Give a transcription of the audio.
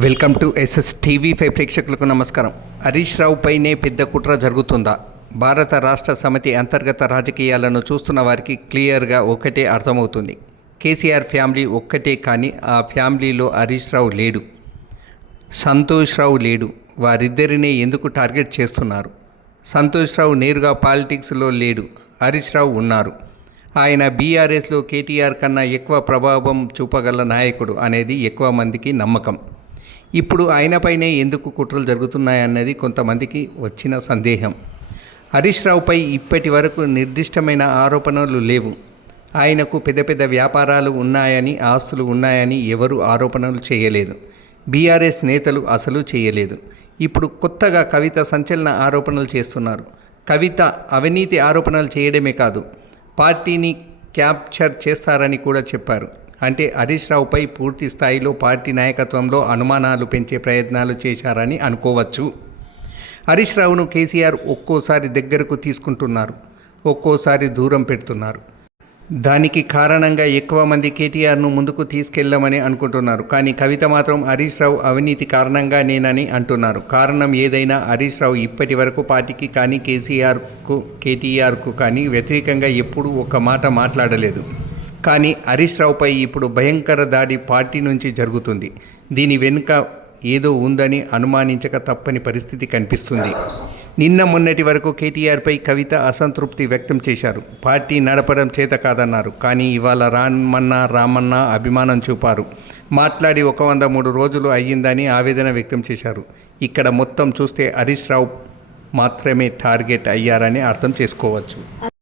Welcome to SS TV 5 ప్రేక్షకులకు నమస్కారం. హరీష్ రావు పైనే పెద్ద కుట్ర జరుగుతుందా? భారత రాష్ట్ర సమితి అంతర్గత రాజకీయాలను చూస్తున్న వారికి క్లియర్గా ఒకటే అర్థమవుతుంది. కేసీఆర్ ఫ్యామిలీ ఒక్కటే, కానీ ఆ ఫ్యామిలీలో హరీష్ రావు లేడు, సంతోష్ రావు లేడు. వారిద్దరినే ఎందుకు టార్గెట్ చేస్తున్నారు? సంతోష్ రావు నేరుగా పాలిటిక్స్లో లేడు, హరీష్ రావు ఉన్నారు. ఆయన బీఆర్ఎస్లో కేటీఆర్ కన్నా ఎక్కువ ప్రభావం చూపగల నాయకుడు అనేది ఎక్కువ మందికి నమ్మకం. ఇప్పుడు ఆయనపైనే ఎందుకు కుట్రలు జరుగుతున్నాయన్నది కొంతమందికి వచ్చిన సందేహం. హరీష్ రావుపై ఇప్పటి వరకు నిర్దిష్టమైన ఆరోపణలు లేవు. ఆయనకు పెద్ద పెద్ద వ్యాపారాలు ఉన్నాయని, ఆస్తులు ఉన్నాయని ఎవరు ఆరోపణలు చేయలేదు. బీఆర్ఎస్ నేతలు అసలు చేయలేదు. ఇప్పుడు కొత్తగా కవిత సంచలన ఆరోపణలు చేస్తున్నారు. కవిత అవినీతి ఆరోపణలు చేయడమే కాదు, పార్టీని క్యాప్చర్ చేస్తారని కూడా చెప్పారు. అంటే హరీష్ రావుపై పూర్తి స్థాయిలో పార్టీ నాయకత్వంలో అనుమానాలు పెంచే ప్రయత్నాలు చేశారని అనుకోవచ్చు. హరీష్ రావును కేసీఆర్ ఒక్కోసారి దగ్గరకు తీసుకుంటున్నారు, ఒక్కోసారి దూరం పెడుతున్నారు. దానికి కారణంగా ఎక్కువ మంది కేటీఆర్ను ముందుకు తీసుకెళ్లమని అనుకుంటున్నారు. కానీ కవిత మాత్రం హరీష్ రావు అవినీతి కారణంగా నేనని అంటున్నారు. కారణం ఏదైనా హరీష్ రావు ఇప్పటి వరకు పార్టీకి కానీ కేటీఆర్కు కానీ వ్యతిరేకంగా ఎప్పుడూ ఒక మాట మాట్లాడలేదు. కానీ హరీష్ రావుపై ఇప్పుడు భయంకర దాడి పార్టీ నుంచి జరుగుతుంది. దీని వెనుక ఏదో ఉందని అనుమానించక తప్పని పరిస్థితి కనిపిస్తుంది. నిన్న మొన్నటి వరకు కేటీఆర్పై కవిత అసంతృప్తి వ్యక్తం చేశారు. పార్టీ నడపడం చేత కాదన్నారు. కానీ ఇవాళ రామన్న అభిమానం చూపారు. మాట్లాడి 103 రోజులు అయ్యిందని ఆవేదన వ్యక్తం చేశారు. ఇక్కడ మొత్తం చూస్తే హరీష్ రావు మాత్రమే టార్గెట్ అయ్యారని అర్థం చేసుకోవచ్చు.